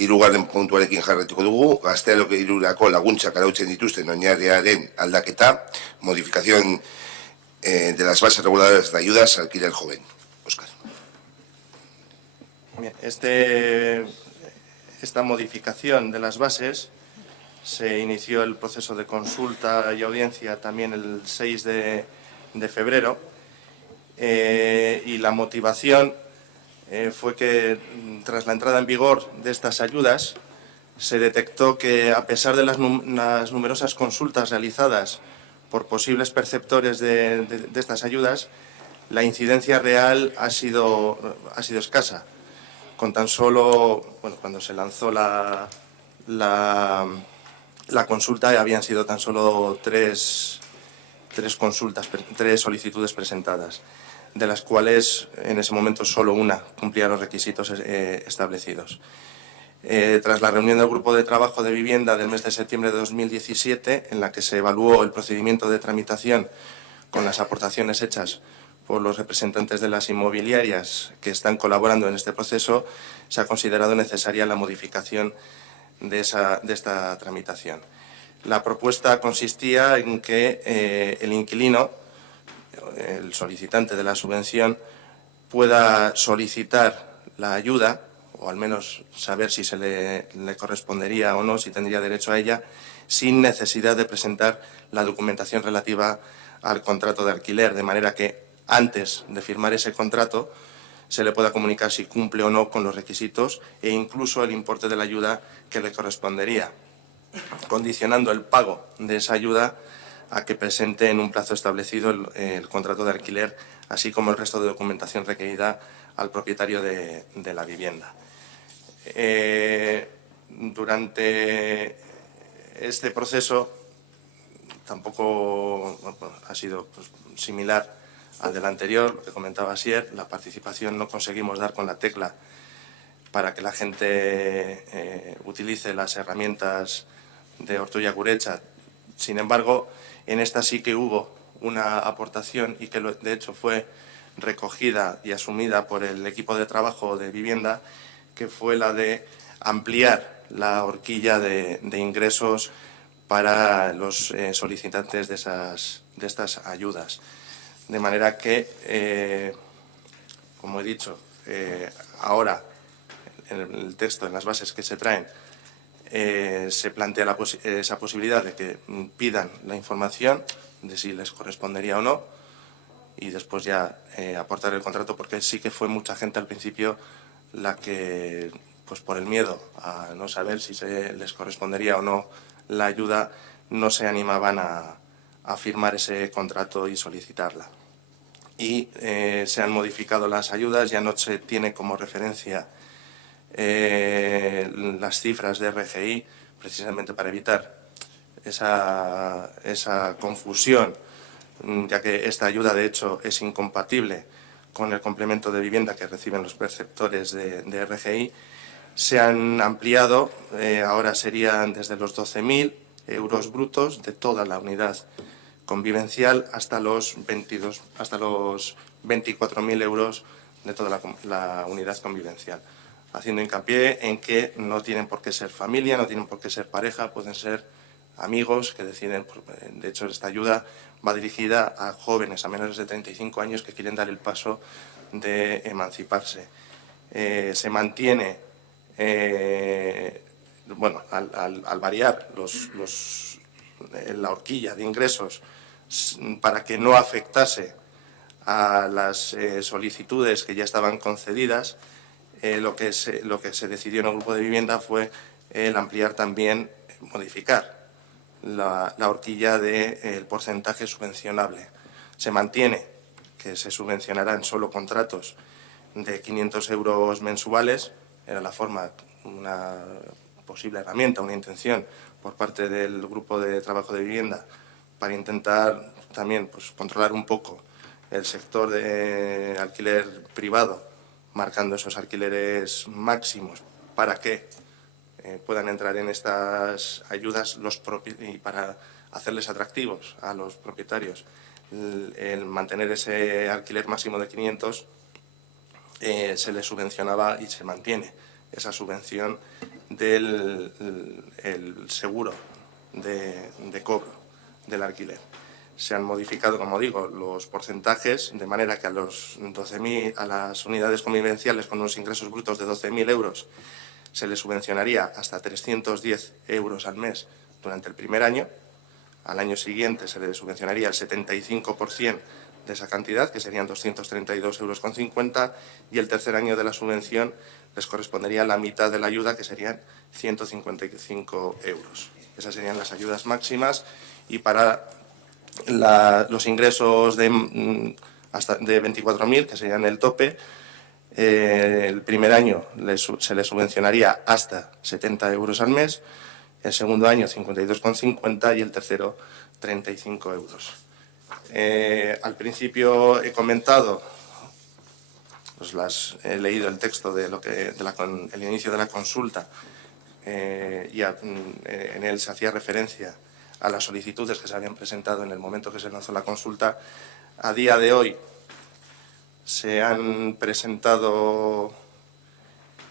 hirugarren puntuarekin jarraituko dugu, gaztealokirurako laguntzak arautzen dituzten oinarriaren aldaketa, modificación de las bases reguladoras de ayudas al alquiler joven. Óscar. Bien, esta modificación de las bases se inició el proceso de consulta y audiencia también el 6 de febrero y la motivación fue que tras la entrada en vigor de estas ayudas se detectó que, a pesar de las numerosas consultas realizadas por posibles perceptores de estas ayudas, la incidencia real ha sido escasa. Con tan solo, cuando se lanzó la consulta, habían sido tan solo tres solicitudes presentadas, de las cuales en ese momento solo una cumplía los requisitos establecidos. Tras la reunión del Grupo de Trabajo de Vivienda del mes de septiembre de 2017, en la que se evaluó el procedimiento de tramitación con las aportaciones hechas por los representantes de las inmobiliarias que están colaborando en este proceso, se ha considerado necesaria la modificación de esta tramitación. La propuesta consistía en que el inquilino, el solicitante de la subvención, pueda solicitar la ayuda, o al menos saber si se le correspondería o no, si tendría derecho a ella, sin necesidad de presentar la documentación relativa al contrato de alquiler, de manera que antes de firmar ese contrato se le pueda comunicar si cumple o no con los requisitos e incluso el importe de la ayuda que le correspondería, condicionando el pago de esa ayuda a que presente en un plazo establecido el contrato de alquiler, así como el resto de documentación requerida al propietario de la vivienda. Durante este proceso tampoco ha sido similar al del anterior, lo que comentaba Asier. La participación no conseguimos dar con la tecla para que la gente utilice las herramientas de Ortuella Gurecha. Sin embargo, en esta sí que hubo una aportación y que de hecho fue recogida y asumida por el equipo de trabajo de vivienda, que fue la de ampliar la horquilla de ingresos para los solicitantes de estas ayudas. De manera que, como he dicho, ahora en el texto, en las bases que se traen, se plantea esa posibilidad de que pidan la información de si les correspondería o no y después ya aportar el contrato, porque sí que fue mucha gente al principio la que, pues por el miedo a no saber si les correspondería o no la ayuda, no se animaban a firmar ese contrato y solicitarla. Y se han modificado las ayudas, ya no se tiene como referencia las cifras de RGI, precisamente para evitar esa confusión, ya que esta ayuda de hecho es incompatible con el complemento de vivienda que reciben los perceptores de RGI. Se han ampliado, ahora serían desde los 12.000 euros brutos de toda la unidad convivencial hasta los 24.000 euros de toda la unidad convivencial, haciendo hincapié en que no tienen por qué ser familia, no tienen por qué ser pareja, pueden ser amigos que deciden. De hecho, esta ayuda va dirigida a jóvenes, a menores de 35 años que quieren dar el paso de emanciparse. Se mantiene, al variar la horquilla de ingresos para que no afectase a las solicitudes que ya estaban concedidas, lo que se decidió en el grupo de vivienda fue el ampliar también, modificar la horquilla del porcentaje subvencionable. Se mantiene que se subvencionarán solo contratos de 500 euros mensuales. Era la forma, una posible herramienta, una intención por parte del grupo de trabajo de vivienda para intentar también controlar un poco el sector de alquiler privado, marcando esos alquileres máximos para que puedan entrar en estas ayudas y para hacerles atractivos a los propietarios el mantener ese alquiler máximo de 500, se les subvencionaba y se mantiene esa subvención del el seguro de cobro del alquiler. Se han modificado, como digo, los porcentajes, de manera que a las unidades convivenciales con unos ingresos brutos de 12.000 euros se les subvencionaría hasta 310 euros al mes durante el primer año. Al año siguiente se les subvencionaría el 75% de esa cantidad, que serían 232,50 euros, y el tercer año de la subvención les correspondería la mitad de la ayuda, que serían 155 euros. Esas serían las ayudas máximas, y para los ingresos de 24.000, que serían el tope, el primer año se les subvencionaría hasta 70 euros al mes, el segundo año 52,50 y el tercero 35 euros. Al principio he comentado, pues he leído el texto de el inicio de la consulta, y en él se hacía referencia a las solicitudes que se habían presentado en el momento que se lanzó la consulta. A día de hoy se han presentado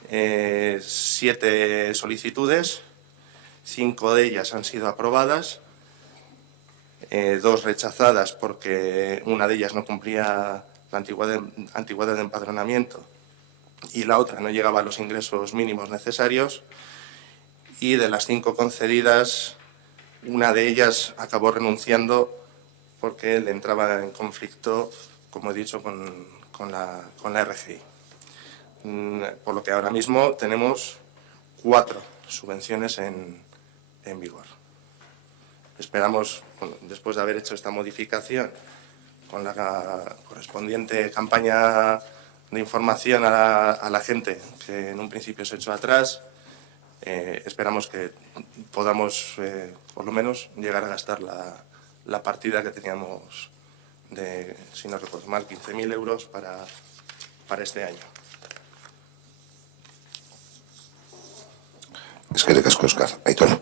7 solicitudes, 5 de ellas han sido aprobadas, 2 rechazadas porque una de ellas no cumplía la antigüedad de empadronamiento y la otra no llegaba a los ingresos mínimos necesarios, y de las 5 concedidas, una de ellas acabó renunciando porque le entraba en conflicto, como he dicho, con la RGI. Por lo que ahora mismo tenemos 4 subvenciones en vigor. Esperamos, después de haber hecho esta modificación, con la correspondiente campaña de información a la gente, que en un principio se echó atrás, esperamos que podamos, por lo menos, llegar a gastar la partida que teníamos de, si no recuerdo mal, 15.000 euros para este año. Eskerrik asko, Óscar. Aitor.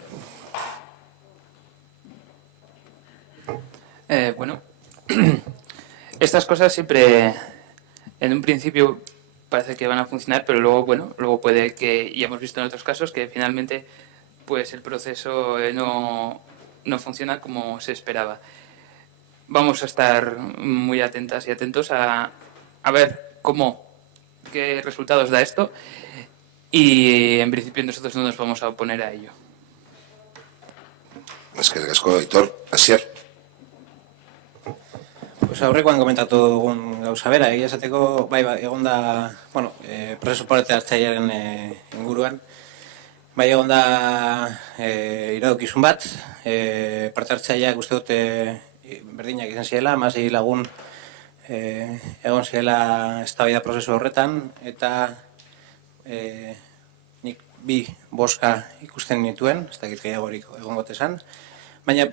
Bueno, estas cosas siempre, en un principio parece que van a funcionar, pero luego puede que, y hemos visto en otros casos, que finalmente pues el proceso no funciona como se esperaba. Vamos a estar muy atentas y atentos a ver qué resultados da esto, y en principio nosotros no nos vamos a oponer a ello. Eskerrik asko, Aitor. Asier. Pues aurrekoan komentatu dugun gauza bera, egia esateko egon da, prozesu parte hartzailearen inguruan, egon da iradokizun bat, parte hartzaileak uste dut berdinak izan zirela, 16 lagun egon zirela eztabaida prozesu horretan, eta nik 2 bozka ikusten nituen, ez dakit gehiagorik egongo esan. Baina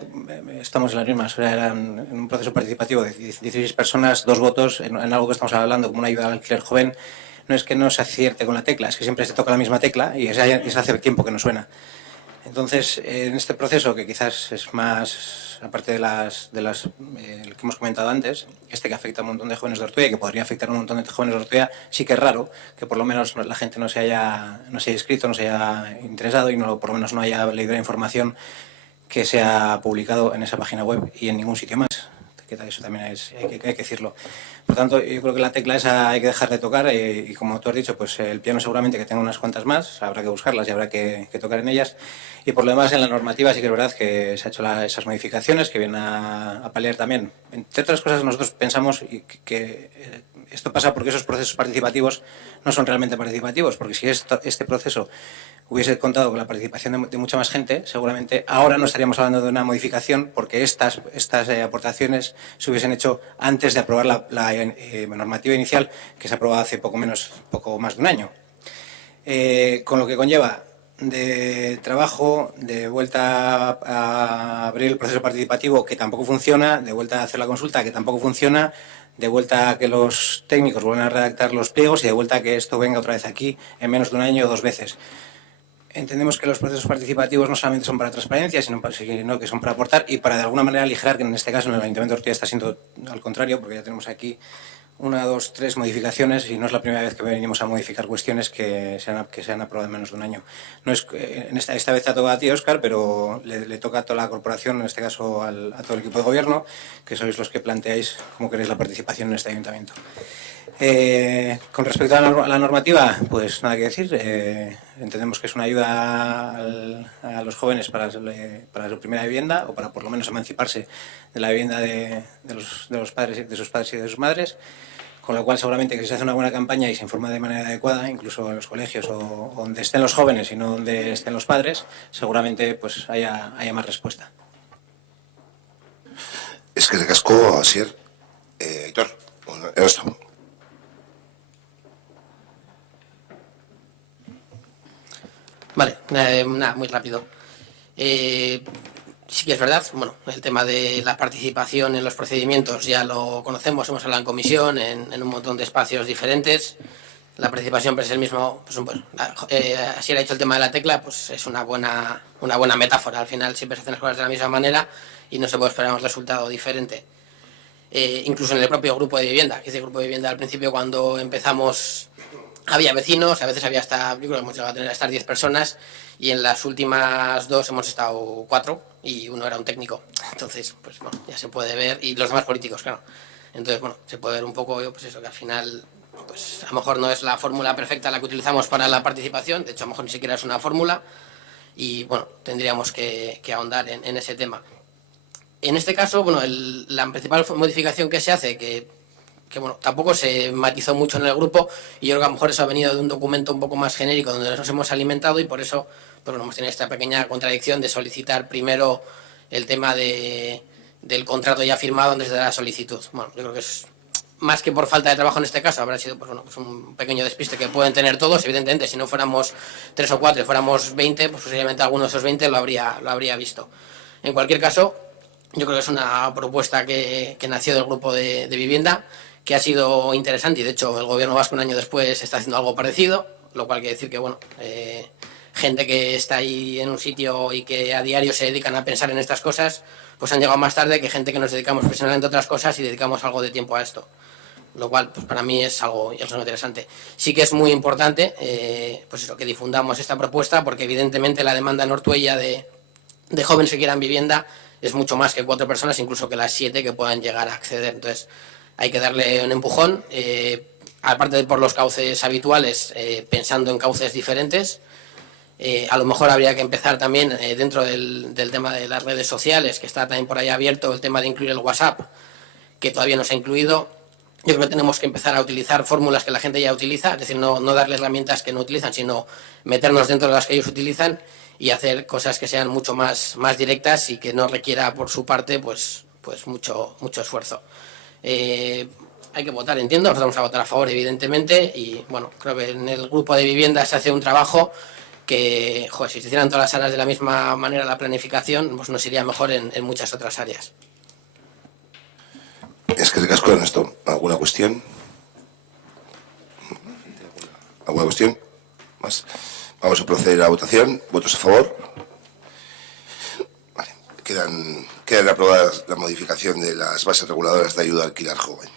estamos en las mismas, eran en un proceso participativo de 16 personas, 2 votos, en algo que estamos hablando como una ayuda al alquiler joven. No es que no se acierte con la tecla, es que siempre se toca la misma tecla y esa hace tiempo que no suena. Entonces, en este proceso, que quizás es más, aparte de las que hemos comentado antes, que afecta a un montón de jóvenes de Ortuella y que podría afectar a un montón de jóvenes de Ortuella, sí que es raro que por lo menos la gente no se haya inscrito, no se haya interesado y por lo menos no haya leído la información que se ha publicado en esa página web y en ningún sitio más. Eso también hay que decirlo. Por tanto, yo creo que la tecla esa hay que dejar de tocar y como tú has dicho, pues el piano seguramente que tenga unas cuantas más, habrá que buscarlas y habrá que tocar en ellas. Y por lo demás, en la normativa sí que es verdad que se ha hecho esas modificaciones que vienen a paliar también. Entre otras cosas, nosotros pensamos que esto pasa porque esos procesos participativos no son realmente participativos, porque si este proceso hubiese contado con la participación de mucha más gente, seguramente ahora no estaríamos hablando de una modificación, porque estas aportaciones se hubiesen hecho antes de aprobar la normativa inicial, que se aprobó hace poco más de un año. Con lo que conlleva de trabajo, de vuelta a abrir el proceso participativo, que tampoco funciona, de vuelta a hacer la consulta, que tampoco funciona, de vuelta a que los técnicos vuelvan a redactar los pliegos y de vuelta a que esto venga otra vez aquí en menos de un año o 2 veces. Entendemos que los procesos participativos no solamente son para transparencia, sino que son para aportar y para de alguna manera aligerar, que en este caso en el Ayuntamiento de Ortuella está siendo al contrario, porque ya tenemos aquí una, dos, tres modificaciones y no es la primera vez que venimos a modificar cuestiones que se han aprobado en menos de un año. No es, esta vez te ha tocado a ti, Óscar, pero le toca a toda la corporación, en este caso a todo el equipo de gobierno, que sois los que planteáis cómo queréis la participación en este ayuntamiento. Con respecto a la normativa, pues nada que decir. Entendemos que es una ayuda a los jóvenes para su primera vivienda o para por lo menos emanciparse de la vivienda de los padres, de sus padres y de sus madres, con lo cual seguramente que si se hace una buena campaña y se informa de manera adecuada, incluso en los colegios o donde estén los jóvenes y no donde estén los padres, seguramente pues haya más respuesta. Eskerrik asko, Asier. Aitor, esto. Vale, nada, muy rápido. Sí que es verdad, bueno, el tema de la participación en los procedimientos ya lo conocemos, hemos hablado en comisión, en un montón de espacios diferentes. La participación pues, es el mismo, así ha hecho el tema de la tecla, pues es una buena metáfora. Al final siempre se hacen las cosas de la misma manera y no se puede esperar un resultado diferente. Incluso en el propio grupo de vivienda, que ese grupo de vivienda al principio cuando empezamos había vecinos, a veces había hasta, yo creo que hemos llegado a tener hasta 10 personas y en las últimas 2 hemos estado 4 y uno era un técnico. Entonces, pues bueno, ya se puede ver, y los demás políticos, claro. Entonces, bueno, se puede ver un poco, pues eso, que al final, pues a lo mejor no es la fórmula perfecta la que utilizamos para la participación, de hecho a lo mejor ni siquiera es una fórmula y bueno, tendríamos que ahondar en ese tema. En este caso, bueno, la principal modificación que se hace, que bueno, tampoco se matizó mucho en el grupo y yo creo que a lo mejor eso ha venido de un documento un poco más genérico donde nos hemos alimentado y por eso pues, bueno, hemos tenido esta pequeña contradicción de solicitar primero el tema del contrato ya firmado antes de la solicitud. Bueno, yo creo que es más que por falta de trabajo en este caso, habrá sido pues, bueno, pues un pequeño despiste que pueden tener todos. Evidentemente, si no fuéramos 3 o 4 y fuéramos 20, pues posiblemente alguno de esos 20 lo habría visto. En cualquier caso, yo creo que es una propuesta que nació del grupo de vivienda, que ha sido interesante y de hecho el gobierno vasco un año después está haciendo algo parecido, lo cual quiere decir que bueno, gente que está ahí en un sitio y que a diario se dedican a pensar en estas cosas, pues han llegado más tarde que gente que nos dedicamos profesionalmente a otras cosas y dedicamos algo de tiempo a esto, lo cual pues para mí es algo interesante. Sí que es muy importante pues eso, que difundamos esta propuesta porque evidentemente la demanda en Ortuella de jóvenes que quieran vivienda es mucho más que 4 personas, incluso que las 7 que puedan llegar a acceder. Entonces hay que darle un empujón, aparte de por los cauces habituales, pensando en cauces diferentes. A lo mejor habría que empezar también dentro del tema de las redes sociales, que está también por ahí abierto el tema de incluir el WhatsApp, que todavía no se ha incluido. Yo creo que tenemos que empezar a utilizar fórmulas que la gente ya utiliza, es decir, no darle herramientas que no utilizan, sino meternos dentro de las que ellos utilizan y hacer cosas que sean mucho más directas y que no requiera por su parte pues mucho esfuerzo. Hay que votar, entiendo, nosotros vamos a votar a favor evidentemente y bueno, creo que en el grupo de vivienda se hace un trabajo que, joder, si se hicieran todas las áreas de la misma manera la planificación, pues nos iría mejor en muchas otras áreas. Es que casco en esto. ¿Alguna cuestión? ¿Alguna cuestión? Más. Vamos a proceder a la votación. ¿Votos a favor? Vale. Quedan aprobadas la modificación de las bases reguladoras de ayuda al alquiler joven.